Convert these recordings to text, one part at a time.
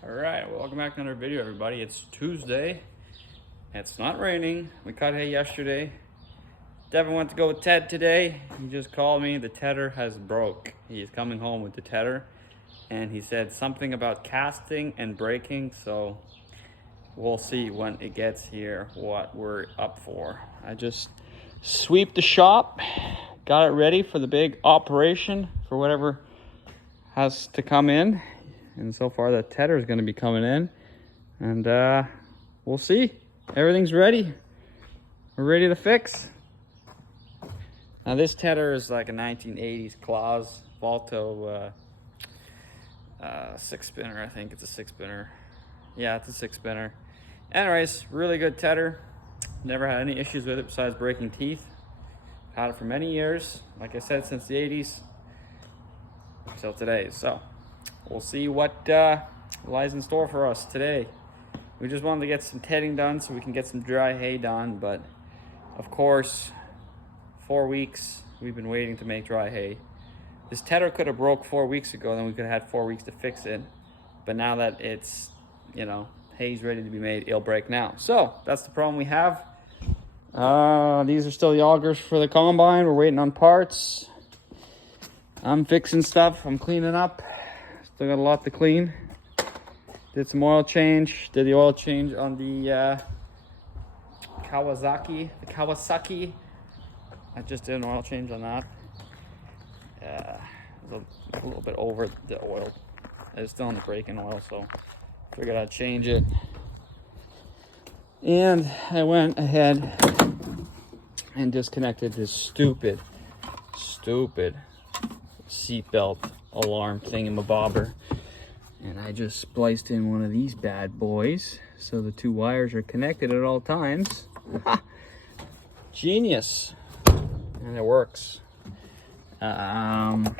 All right, welcome back to another video, everybody. It's Tuesday. It's not raining. We cut hay yesterday. Devin went to go with Ted today. He just called me. The tedder has broke. He's coming home with the tedder, and he said something about casting and braking. So we'll see when it gets here what we're up for. I just sweep the shop, got it ready for the big operation for whatever has to come in. And so far the tedder is going to be coming in, and we'll see. Everything's ready. We're ready to fix. Now this tedder is like a 1980s Claas Valto 6-spinner. I think it's a 6-spinner. Yeah, it's a 6-spinner. Anyways, really good tedder. Never had any issues with it besides breaking teeth. Had it for many years. Like I said, since the 80s till today. So we'll see what lies in store for us today. We just wanted to get some tedding done so we can get some dry hay done, but of course 4 weeks we've been waiting to make dry hay. This tedder could have broke 4 weeks ago, then we could have had 4 weeks to fix it, but now that it's, you know, hay's ready to be made, it'll break now. So that's the problem we have. These are still the augers for the combine. We're waiting on parts. I'm fixing stuff. I'm cleaning up. Still got a lot to clean. Did some oil change. Did the oil change on the Kawasaki. I just did an oil change on that. It was a little bit over the oil. It's still in the braking oil, so figured I'd change it. And I went ahead and disconnected this stupid seatbelt alarm thingamabobber, and I just spliced in one of these bad boys so the two wires are connected at all times. Genius. And it works. Hours,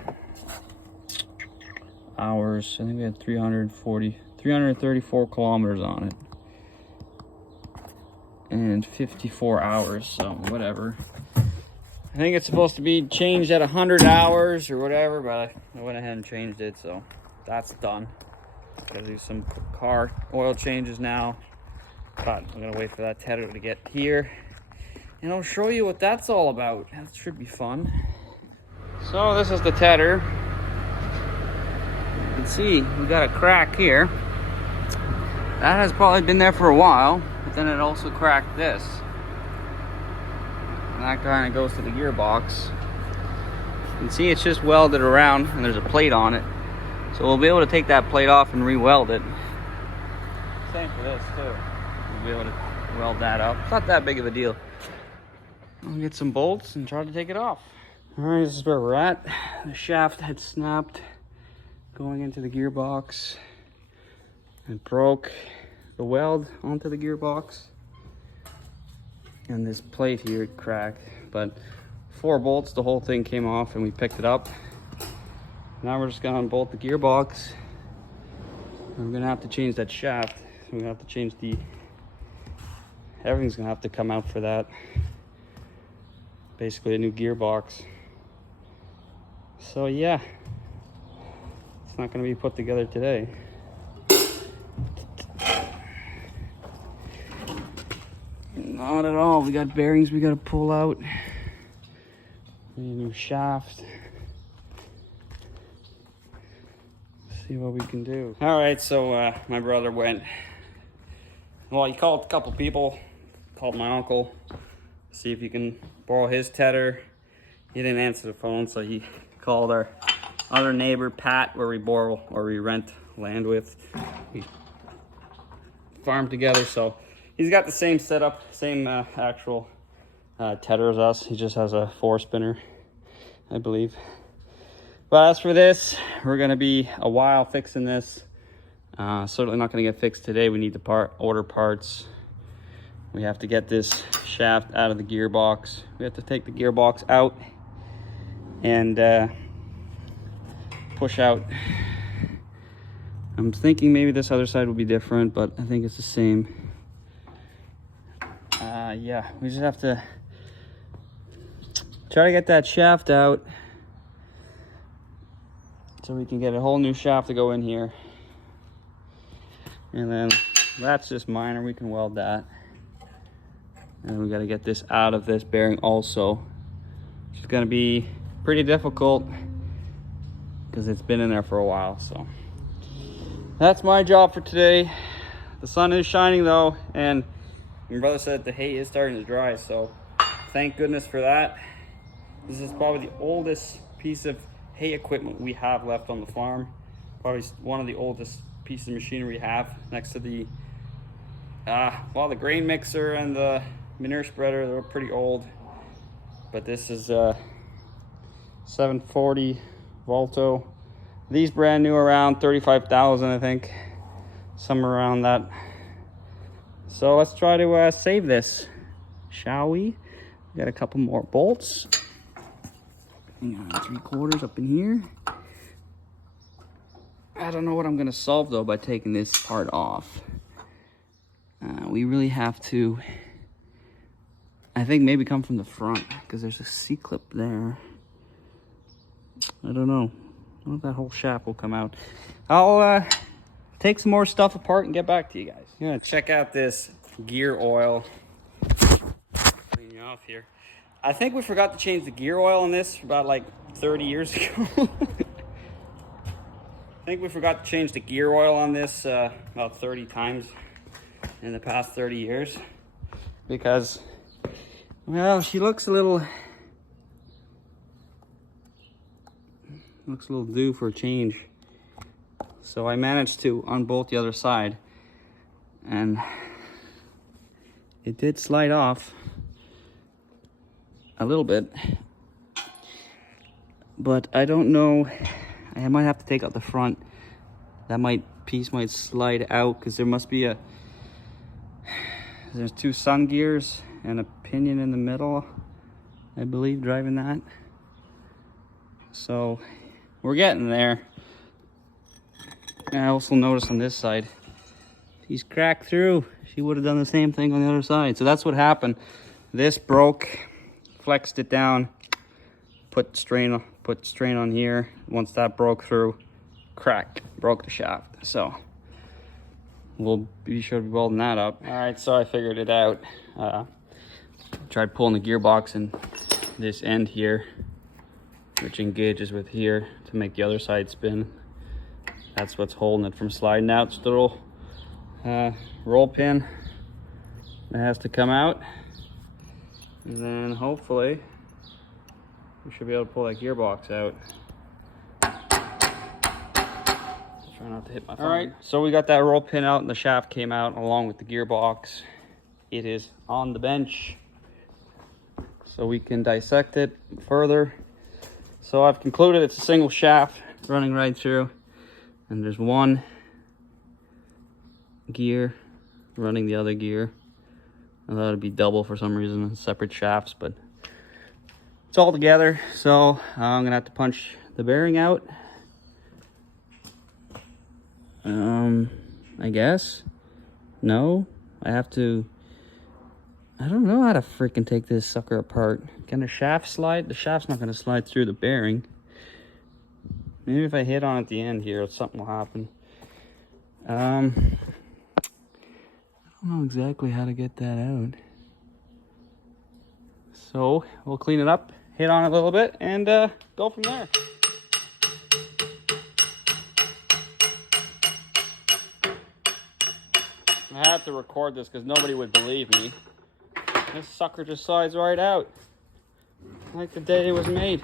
I think we had 334 kilometers on it, and 54 hours, so whatever. I think it's supposed to be changed at 100 hours or whatever, but I went ahead and changed it, so that's done. Gotta do some car oil changes now, but I'm gonna wait for that tedder to get here, and I'll show you what that's all about. That should be fun. So this is the tedder. You can see we got a crack here. That has probably been there for a while, but then it also cracked this. And that kind of goes to the gearbox. You can see it's just welded around, and there's a plate on it. So we'll be able to take that plate off and re-weld it. Same for this too. We'll be able to weld that up. It's not that big of a deal. I'll get some bolts and try to take it off. Alright, this is where we're at. The shaft had snapped going into the gearbox and broke the weld onto the gearbox. And this plate here cracked, but 4 bolts, the whole thing came off and we picked it up. Now we're just gonna unbolt the gearbox. And we're gonna have to change that shaft. We're gonna have to change everything's gonna have to come out for that. Basically a new gearbox. So yeah, it's not gonna be put together today. Not at all. We got bearings we gotta pull out. We need a new shaft. See what we can do. All right, so my brother went. Well, he called a couple people. Called my uncle. See if he can borrow his tedder. He didn't answer the phone, so he called our other neighbor, Pat, where we borrow or we rent land with. We farm together, so he's got the same setup, same actual tedder as us. He just has a 4-spinner, I believe. But as for this, we're gonna be a while fixing this. Certainly not gonna get fixed today. We need to order parts. We have to get this shaft out of the gearbox. We have to take the gearbox out and push out. I'm thinking maybe this other side will be different, but I think it's the same. Yeah, we just have to try to get that shaft out so we can get a whole new shaft to go in here. And then that's just minor, we can weld that. And we got to get this out of this bearing also. It's going to be pretty difficult because it's been in there for a while. So that's my job for today. The sun is shining though, and my brother said the hay is starting to dry, so thank goodness for that. This is probably the oldest piece of hay equipment we have left on the farm. Probably one of the oldest pieces of machinery we have, next to the well, the grain mixer and the manure spreader. They're pretty old, but this is 740 Volto. These brand new, around 35,000, I think, somewhere around that. So let's try to save this, shall we? We got a couple more bolts. Hang on, 3/4 up in here. I don't know what I'm gonna solve though by taking this part off. We really have to, I think maybe come from the front, because there's a C-clip there. I don't know. I don't know if that whole shaft will come out. I'll take some more stuff apart and get back to you guys. I'm gonna check out this gear oil. Clean you off here. I think we forgot to change the gear oil on this about like 30 years ago. I think we forgot to change the gear oil on this about 30 times in the past 30 years. Because, well, she looks a little due for a change. So I managed to unbolt the other side, and it did slide off a little bit, but I don't know. I might have to take out the front. That piece might slide out, because there must be there's 2 sun gears and a pinion in the middle, I believe, driving that. So we're getting there. And I also noticed on this side, he's cracked through. She would have done the same thing on the other side. So that's what happened. This broke, flexed it down, put strain on here. Once that broke through, broke the shaft. So we'll be sure to be welding that up. All right, so I figured it out. Tried pulling the gearbox in this end here, which engages with here to make the other side spin. That's what's holding it from sliding out. It's the little roll pin that has to come out, and then hopefully we should be able to pull that gearbox out. Try not to hit my phone. All right, so we got that roll pin out and the shaft came out along with the gearbox. It is on the bench, so we can dissect it further. So I've concluded it's a single shaft running right through, and there's one gear running the other gear. I thought it'd be double for some reason, separate shafts, but it's all together. So I'm gonna have to punch the bearing out. I guess. No, I have to. I don't know how to freaking take this sucker apart. Can the shaft slide? The shaft's not gonna slide through the bearing. Maybe if I hit on it at the end here, something will happen. I don't know exactly how to get that out. So we'll clean it up, hit on it a little bit, and go from there. I have to record this because nobody would believe me. This sucker just slides right out, like the day it was made.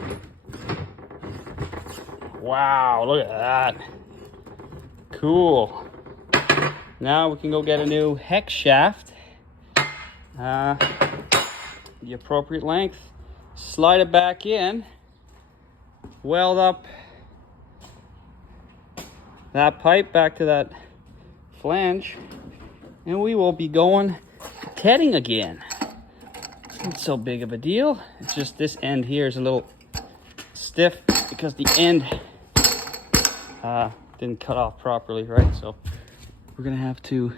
Wow, look at that. Cool. Now we can go get a new hex shaft. The appropriate length. Slide it back in. Weld up that pipe back to that flange. And we will be going tedding again. It's not so big of a deal. It's just this end here is a little stiff because the end didn't cut off properly, right? So we're gonna have to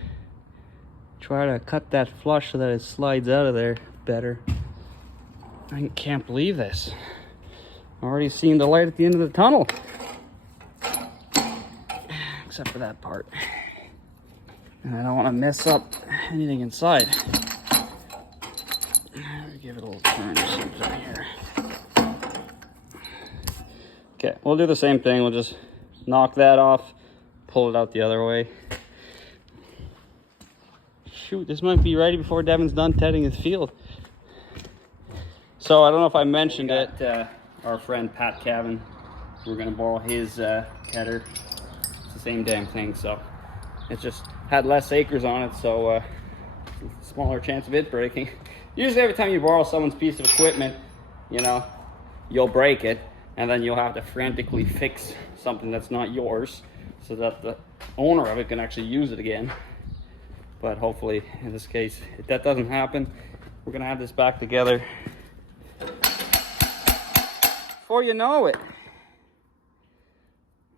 try to cut that flush so that it slides out of there better. I can't believe this. I'm already seeing the light at the end of the tunnel. Except for that part. And I don't want to mess up anything inside. Give it a little turn or something here. Okay, we'll do the same thing. We'll just knock that off, pull it out the other way. Shoot, this might be ready before Devin's done tedding his field. So I don't know if I mentioned it. Our friend Pat Cavan, we're gonna borrow his tedder. It's the same damn thing, so it just had less acres on it, so smaller chance of it breaking. Usually every time you borrow someone's piece of equipment, you know, you'll break it, and then you'll have to frantically fix something that's not yours so that the owner of it can actually use it again. But hopefully, in this case, if that doesn't happen, we're gonna have this back together before you know it.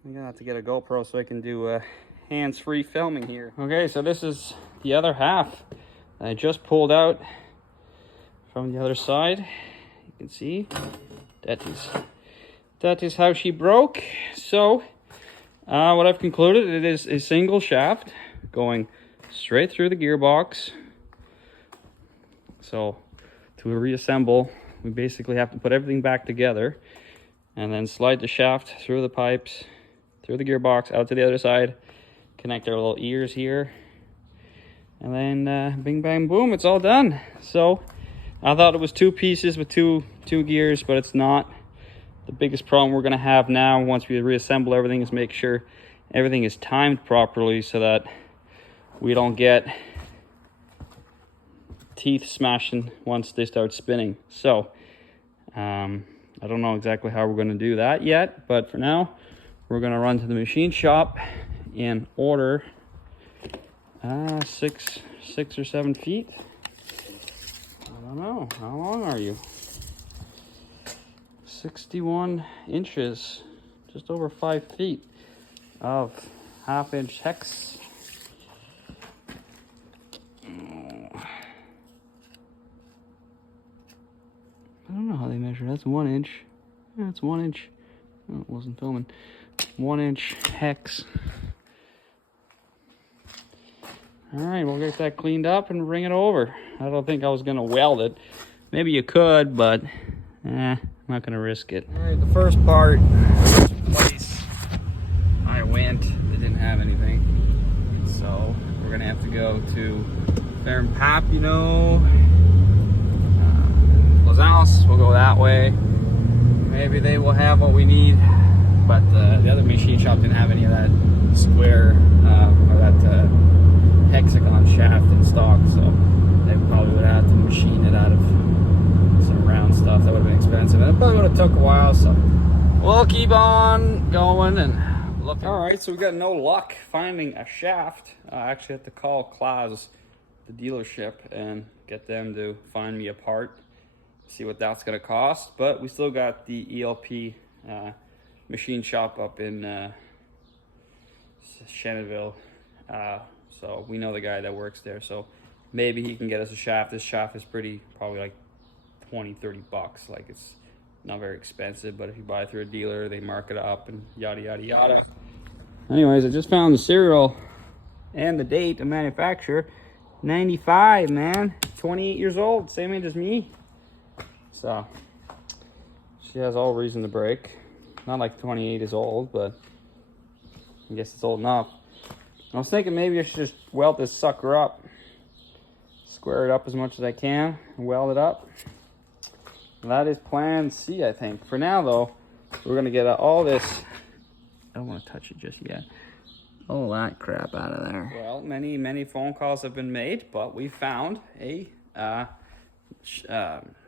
I'm gonna have to get a GoPro so I can do hands-free filming here. Okay, so this is the other half I just pulled out from the other side. You can see that is how she broke. So what I've concluded, it is a single shaft going straight through the gearbox. So to reassemble, we basically have to put everything back together and then slide the shaft through the pipes, through the gearbox, out to the other side, connect our little ears here, and then bing bang boom, it's all done. So I thought it was two pieces with two gears, but it's not. The biggest problem we're gonna have now once we reassemble everything is make sure everything is timed properly so that we don't get teeth smashing once they start spinning. So I don't know exactly how we're going to do that yet, but for now we're going to run to the machine shop and order 6 or 7 feet. I don't know, how long are you? 61 inches, just over 5 feet of 1/2 inch hex. I don't know how they measure. That's 1 inch. That's 1 inch. Oh, it wasn't filming. 1 inch hex. All right, we'll get that cleaned up and bring it over. I don't think I was gonna weld it. Maybe you could, but I'm not gonna risk it. All right, the first part, place I went, they didn't have anything. So we're gonna have to go to Ferrum Pap, you know. Else, we'll go that way. Maybe they will have what we need, but the other machine shop didn't have any of that square or that hexagon shaft in stock, so they probably would have to machine it out of some round stuff. That would have been expensive, and it probably would have took a while, so we'll keep on going and looking. All right, so we got no luck finding a shaft. I actually had to call Claas, the dealership, and get them to find me a part. See what that's gonna cost, but we still got the ELP machine shop up in Shannonville, so we know the guy that works there, so maybe he can get us a shaft. This shaft is probably like 20-30 bucks. Like, it's not very expensive, but if you buy it through a dealer, they mark it up and yada yada yada. Anyways, I just found the serial and the date of manufacture. 95, man. 28 years old, same age as me. So she has all reason to break. Not like 28 is old, but I guess it's old enough. I was thinking maybe I should just weld this sucker up, square it up as much as I can, and weld it up. That is plan C, I think. For now, though, we're gonna get all this. I don't want to touch it just yet. All that crap out of there. Well, many phone calls have been made, but we found a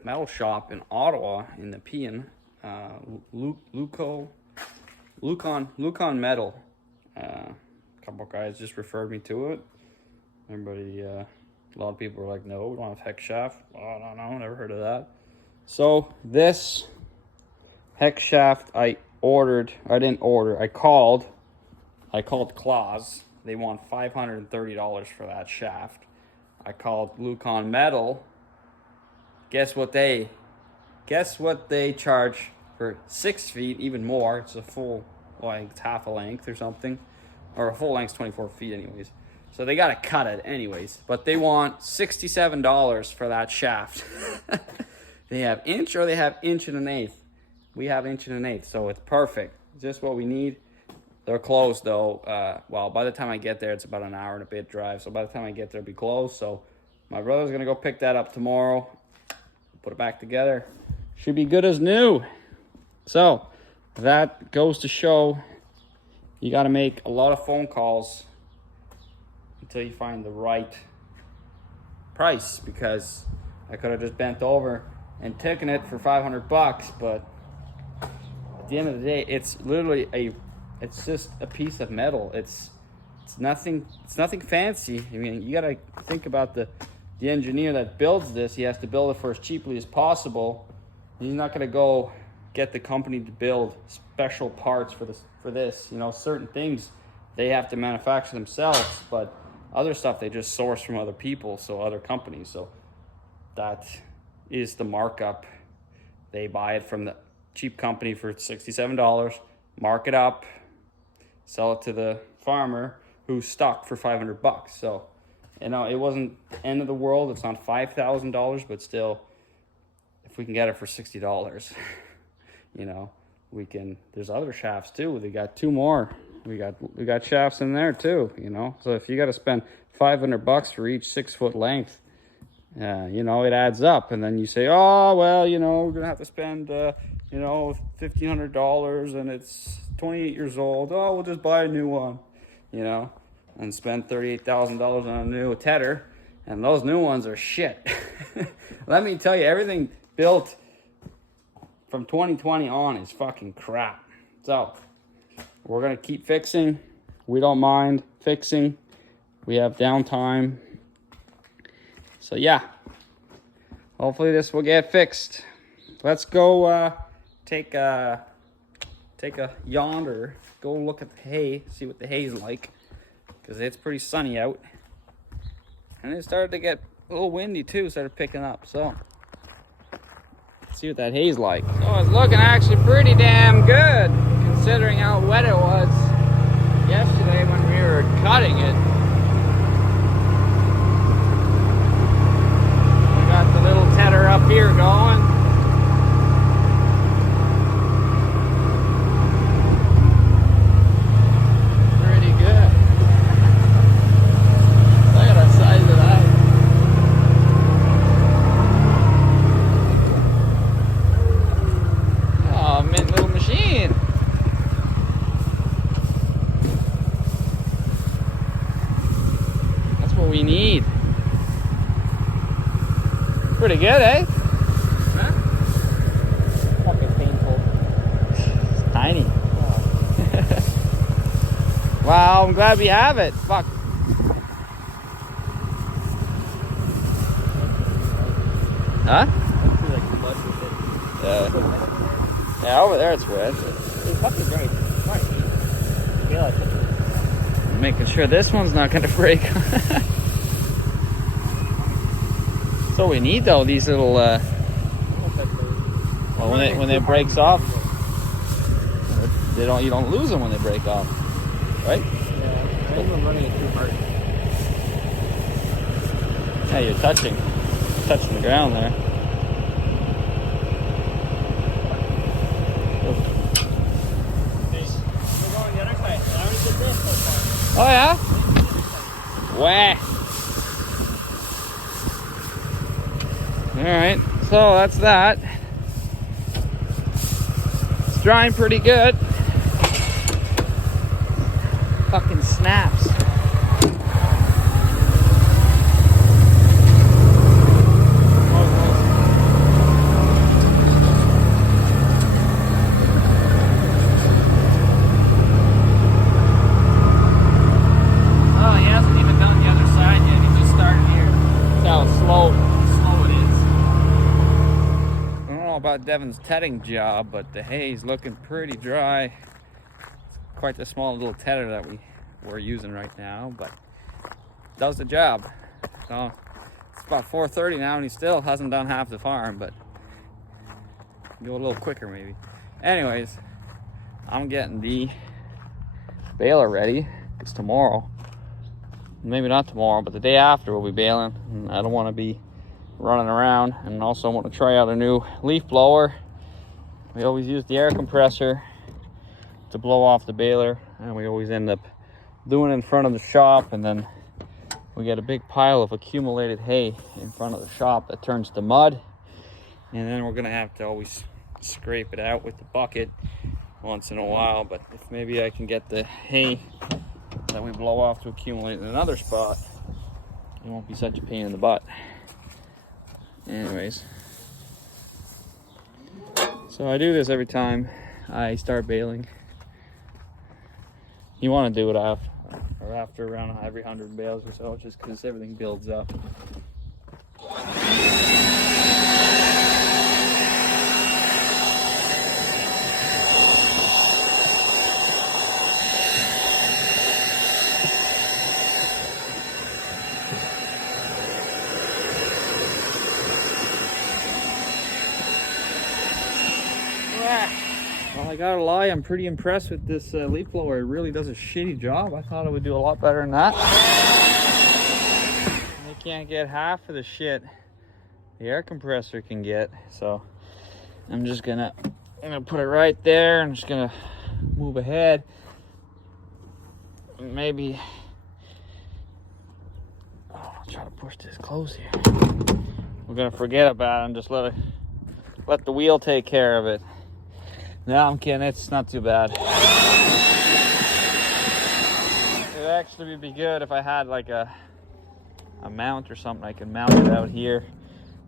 metal shop in Ottawa in the Nepean, Lucon Metal. A couple of guys just referred me to it. Everybody, a lot of people were like, no, we don't have hex shaft. Oh, no, never heard of that. So this hex shaft I called Claas. They want $530 for that shaft. I called Lucon Metal. Guess what they charge for 6 feet, even more. It's a full length, half a length or something. Or a full length, 24 feet anyways. So they got to cut it anyways. But they want $67 for that shaft. They have inch or they have inch and an eighth. We have inch and an eighth, so it's perfect. Just what we need. They're closed though. Well, by the time I get there, it's about an hour and a bit drive. So by the time I get there, it'll be closed. So my brother's gonna go pick that up tomorrow. Put it back together. Should be good as new. So that goes to show you got to make a lot of phone calls until you find the right price, because I could have just bent over and taken it for $500, but at the end of the day, it's literally it's just a piece of metal. It's nothing fancy. I mean, you got to think about the engineer that builds this. He has to build it for as cheaply as possible. He's not going to go get the company to build special parts for this. You know, certain things they have to manufacture themselves, but other stuff they just source from other people, so other companies. So that is the markup. They buy it from the cheap company for $67, mark it up, sell it to the farmer who's stuck for $500. So, you know, it wasn't the end of the world. It's not $5,000, but still, if we can get it for $60, you know, we can. There's other shafts too. We got two more. We got shafts in there too, you know. So if you got to spend $500 for each 6 foot length, you know, it adds up. And then you say, oh well, you know, we're gonna have to spend you know, $1,500 and it's 28 years old. Oh, we'll just buy a new one, you know, and spend $38,000 on a new tedder, and those new ones are shit. Let me tell you, everything built from 2020 on is fucking crap. So we're gonna keep fixing. We don't mind fixing. We have downtime. So yeah, hopefully this will get fixed. Let's go take a yonder, go look at the hay, see what the hay's like, because it's pretty sunny out. And it started to get a little windy too, started picking up. So let's see what that hay's like. So it's looking actually pretty damn good, considering how wet it was yesterday when we were cutting it. We got the little tedder up here going. Pretty good. Look at the size of that. Oh, mint little machine. That's what we need. Pretty good, eh? Huh? Fucking painful. It's tiny. Oh. Wow, I'm glad we have it. Fuck. Huh? Yeah, over there it's wet. It's fucking great. Right. I'm making sure this one's not gonna break. So we need though these little well, when it breaks off, you don't lose them when they break off, right? Yeah, I think I'm running it too hard. Yeah, you're touching the ground there. We're going the other side. I already did this so far. Oh yeah? Wah. Alright, so that's that. It's drying pretty good. Fucking snaps. Oh, he hasn't even done the other side yet. He just started here. That's how slow it is. I don't know about Devin's tedding job, but the hay's looking pretty dry. It's quite the small little tedder that we're using right now, but it does the job. So it's about 4:30 now, and he still hasn't done half the farm, but go a little quicker maybe. Anyways, I'm getting the baler ready. It's tomorrow. maybe not tomorrow, but the day after we'll be baling. And I don't want to be running around, and also want to try out a new leaf blower. We always use the air compressor to blow off the baler, and we always end up doing it in front of the shop, and then we get a big pile of accumulated hay in front of the shop that turns to mud, and then we're gonna have to always scrape it out with the bucket once in a while. But if maybe I can get the hay that we blow off to accumulate in another spot, it won't be such a pain in the butt. Anyways, so I do this every time I start baling. You want to do it after around every 100 bales or so, just because everything builds up. Well, I gotta lie, I'm pretty impressed with this leaf blower. It really does a shitty job. I thought it would do a lot better than that. They can't get half of the shit the air compressor can get. So I'm just gonna put it right there. I'm just gonna move ahead. Maybe I'll try to push this close here. We're gonna forget about it and just let the wheel take care of it. No, I'm kidding. It's not too bad. It'd actually be good if I had like a mount or something. I can mount it out here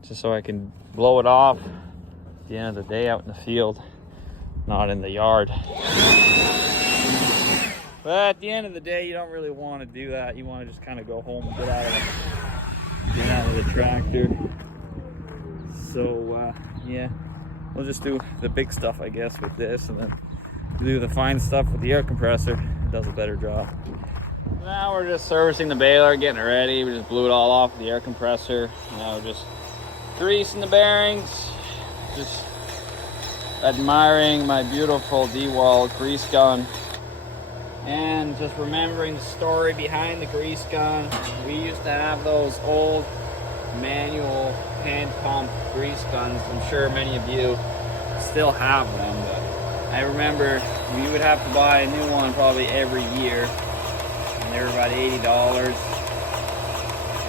just so I can blow it off at the end of the day out in the field, not in the yard. But at the end of the day, you don't really want to do that. You want to just kind of go home and get out of the tractor. So yeah. We'll just do the big stuff, I guess, with this, and then do the fine stuff with the air compressor. It does a better job. Now we're just servicing the baler, getting it ready. We just blew it all off the air compressor. Now we're just greasing the bearings, just admiring my beautiful DeWalt grease gun, and just remembering the story behind the grease gun. We used to have those old manual hand pump grease guns. I'm sure many of you still have them, but I remember we would have to buy a new one probably every year, and they were about $80,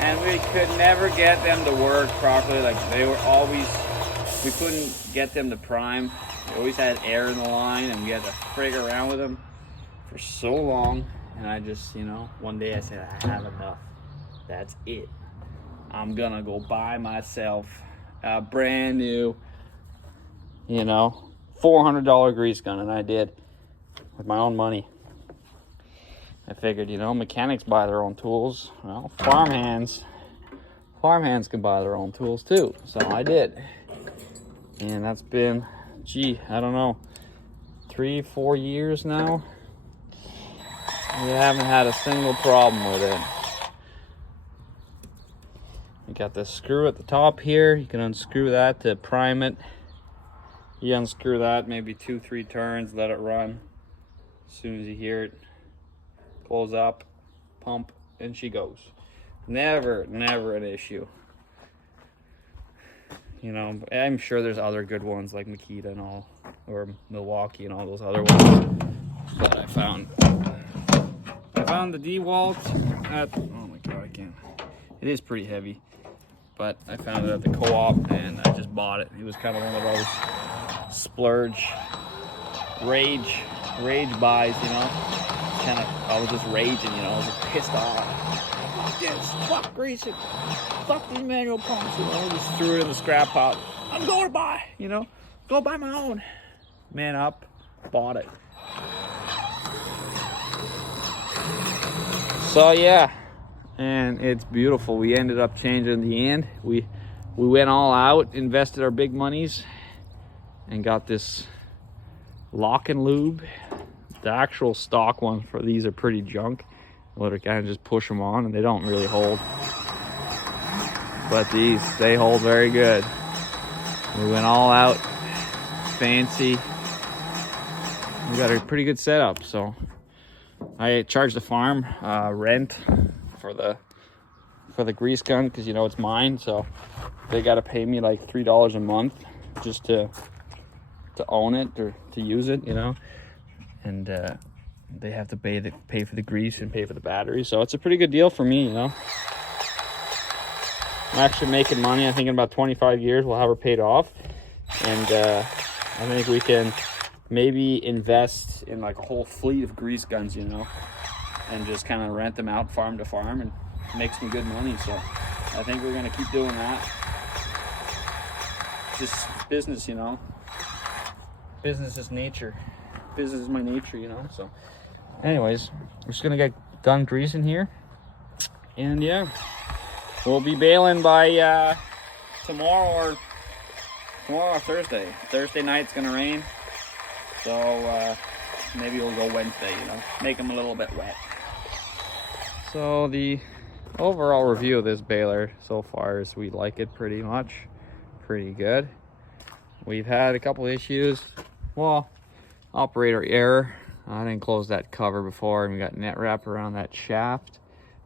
and we could never get them to work properly. Like, they were always, we couldn't get them to prime. They always had air in the line, and we had to frig around with them for so long. And I just, one day I said, I have enough. That's it. I'm gonna go buy myself a brand new, $400 grease gun, and I did with my own money. I figured, mechanics buy their own tools. Well, farmhands can buy their own tools too. So I did, and that's been, I don't know, 3-4 years now. We haven't had a single problem with it. You got this screw at the top here. You can unscrew that to prime it. You unscrew that maybe 2-3 turns, let it run. As soon as you hear it close up, pump, and she goes. Never an issue. I'm sure there's other good ones like Makita and all, or Milwaukee and all those other ones. But I found the DeWalt at, oh my god, I can't. It is pretty heavy. But I found it at the co-op, and I just bought it. It was kind of one of those splurge, rage buys, I was just raging, I was just pissed off. Fuck this, fuck greasing, fuck these manual pumps, just threw it in the scrap pile. I'm going to buy, go buy my own. Man up, bought it. So yeah. And it's beautiful. We ended up changing in the end. We went all out, invested our big monies, and got this lock and lube. The actual stock ones for these are pretty junk. Let it kind of just push them on, and they don't really hold. But these, they hold very good. We went all out, fancy. We got a pretty good setup. So I charged the farm rent for the grease gun, because you know it's mine. So they got to pay me like $3 a month just to own it or to use it, you know. And they have to pay for the grease and pay for the battery. So it's a pretty good deal for me, you know. I'm actually making money. I think in about 25 years we'll have her paid off, and I think we can maybe invest in like a whole fleet of grease guns, you know, and just kind of rent them out farm to farm and make some good money. So I think we're gonna keep doing that. Just business, you know. Business is nature. Business is my nature, you know. So anyways, we're just gonna get done greasing here, and yeah, we'll be bailing by tomorrow or Thursday. Thursday night's gonna rain, so maybe we'll go Wednesday, you know, make them a little bit wet. So the overall review of this baler so far is we like it pretty good. We've had a couple issues. Well, operator error. I didn't close that cover before, and we got net wrap around that shaft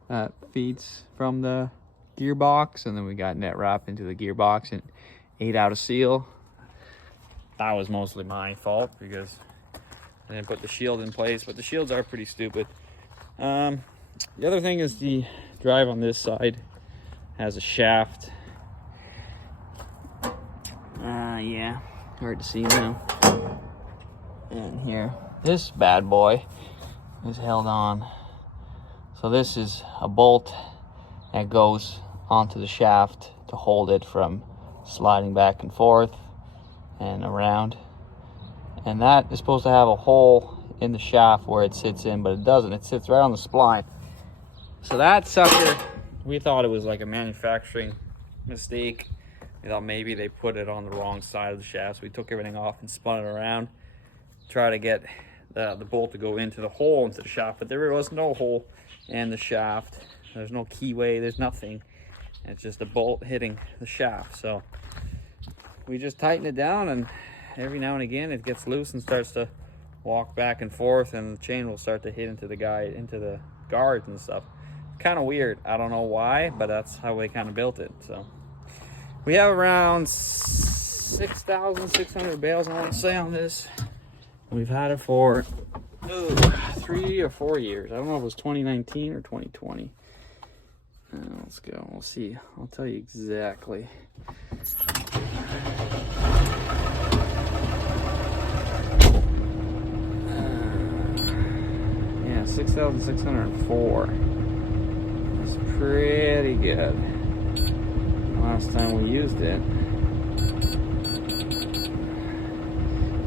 that feeds from the gearbox, and then we got net wrap into the gearbox and ate out a seal. That was mostly my fault because I didn't put the shield in place, but the shields are pretty stupid. The other thing is the drive on this side has a shaft. Yeah, hard to see now. And here, this bad boy is held on. So this is a bolt that goes onto the shaft to hold it from sliding back and forth and around. And that is supposed to have a hole in the shaft where it sits in, but it doesn't. It sits right on the spline. So that sucker, we thought it was like a manufacturing mistake. We thought maybe they put it on the wrong side of the shaft. So we took everything off and spun it around, try to get the bolt to go into the hole into the shaft, but there was no hole in the shaft. There's no keyway, there's nothing. It's just a bolt hitting the shaft. So we just tighten it down, and every now and again it gets loose and starts to walk back and forth, and the chain will start to hit into the guards and stuff. Kind of weird. I don't know why, but that's how they kind of built it. So we have around 6,600 bales, I want to say, on this. We've had it for 3 or 4 years. I don't know if it was 2019 or 2020. Let's go. We'll see. I'll tell you exactly. Yeah, 6,604. That's pretty good. Last time we used it.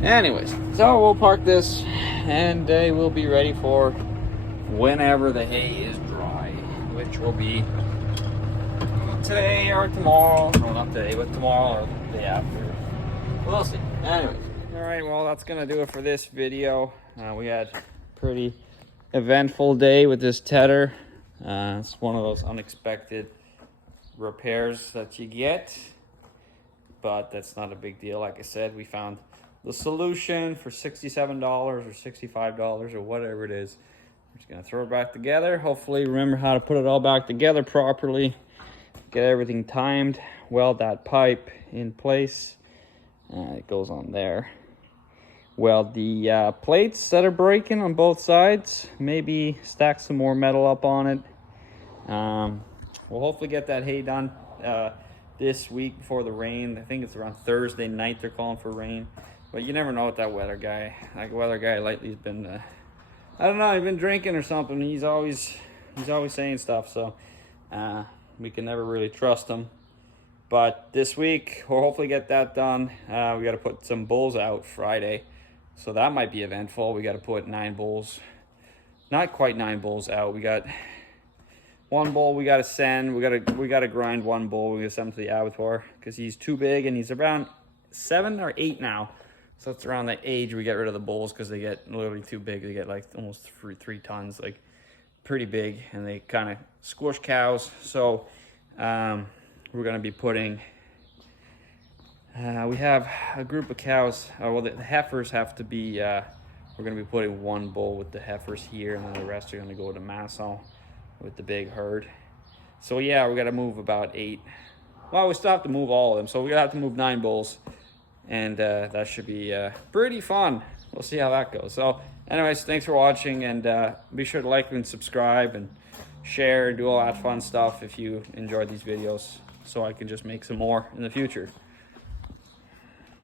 Anyways, so we'll park this, and we'll be ready for whenever the hay is dry, which will be today or tomorrow. No, not today, but tomorrow or the day after. We'll see. Anyways, all right. Well, that's gonna do it for this video. We had a pretty eventful day with this tedder. It's one of those unexpected repairs that you get, but that's not a big deal. Like I said, we found the solution for $67 or $65 or whatever it is. I'm just gonna throw it back together. Hopefully remember how to put it all back together properly, get everything timed, weld that pipe in place. It goes on there. Weld the plates that are breaking on both sides, maybe stack some more metal up on it. We'll hopefully get that hay done this week before the rain. I think it's around Thursday night they're calling for rain. But you never know with that weather guy. Like, weather guy lately has been, I don't know, he's been drinking or something. He's always saying stuff. So we can never really trust him. But this week, we'll hopefully get that done. We got to put some bulls out Friday. So that might be eventful. We got to put 9 bulls. Not quite 9 bulls out. We got 1 bull we got to send. We got to grind 1 bull. We got to send him to the abattoir because he's too big, and he's around 7 or 8 now. So it's around that age we get rid of the bulls because they get literally too big. They get like almost 3 tons, like pretty big, and they kind of squish cows. So we're going to be putting, we have a group of cows. Well, the heifers have to be, we're going to be putting 1 bull with the heifers here, and then the rest are going to go to Masson. with the big herd. So yeah, we got to move about 8. Well, we still have to move all of them, so we have to move 9 bulls, and that should be pretty fun. We'll see how that goes. So anyways, thanks for watching, and be sure to like and subscribe and share and do all that fun stuff if you enjoyed these videos, so I can just make some more in the future.